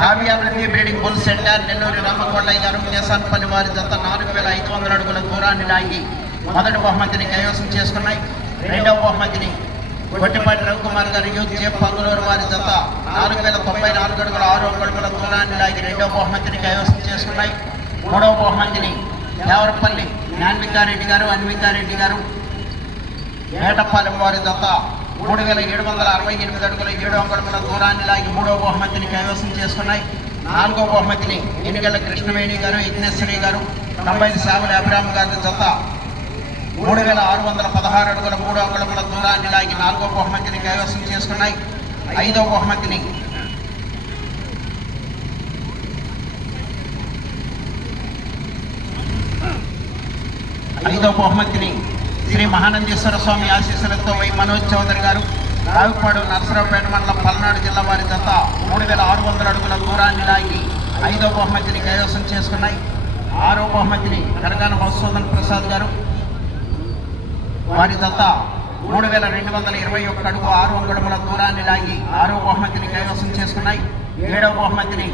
కావ్యాభివృద్ధి breeding bull centre నెల్లూరి రామకొండయ్య గారు కేసాన్పల్లి వారి జత 4500 అడుగుల దూరాన్ని లాగి మొదటి బహుమతిని కైవసం చేసుకున్నాయి. రెండవ బహుమతిని గొట్టిపాటి రవికుమార్ గారు యూత్ చేప్ పంగులూరు వారి జత 4094 అడుగుల 6 అడుగుల దూరాన్ని లాగి రెండవ బహుమతిని కైవసం చేసుకున్నాయి. మూడవ బహుమతిని దేవరపల్లి జ్ఞాన్వికారెడ్డి గారు అన్వికారెడ్డి గారు ఏటపాలెం వారి జత 3768 అడుగుల 7 అంగుళముల దూరాన్ని లాగి మూడవ బహుమతిని కైవసం చేసుకున్నాయి. నాలుగవ బహుమతిని ఎన్నికల కృష్ణవేణి గారు యజ్ఞశ్రీ గారు 95 సాగుల అభిరామ్ గారి జత 3616 అడుగుల 3 అంగుళముల దూరాన్ని లాగి నాలుగవ బహుమతిని కైవసం చేసుకున్నాయి. ఐదవ బహుమతిని శ్రీ మహానందేశ్వర స్వామి ఆశీస్సులతో వై మనోజ్ చౌదరి గారు రావిపాడు నరసరావుపేట మండలం పల్నాడు జిల్లా వారి జత 3600 అడుగుల దూరాన్ని లాగి ఐదవ బహుమతిని కైవసం చేసుకున్నాయి. ఆరవ బహుమతిని కరగాన మధుసూదన్ ప్రసాద్ గారు వారి జత 3221 అడుగు 6 అంగుళముల దూరాన్ని లాగి ఆరవ బహుమతిని కైవసం చేసుకున్నాయి. ఏడవ బహుమతిని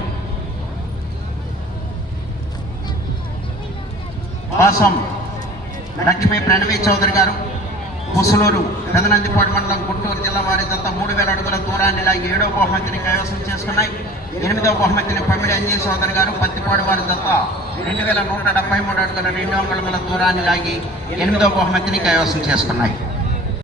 కోసం లక్ష్మీ ప్రణవి చౌదరి గారు పుసులూరు పెదనందిపాడు మండలం గుంటూరు జిల్లా వారి జత 3000 అడుగుల దూరాన్ని లాగి ఏడవ బహుమతిని కైవసం చేసుకున్నాయి. ఎనిమిదవ బహుమతిని పమ్మిడి అంజీ సోదరి గారు పత్తిపాడు వారి జత 2173 అడుగుల 2 అంగుళముల దూరాన్ని లాగి ఎనిమిదవ బహుమతిని కైవసం చేసుకున్నాయి.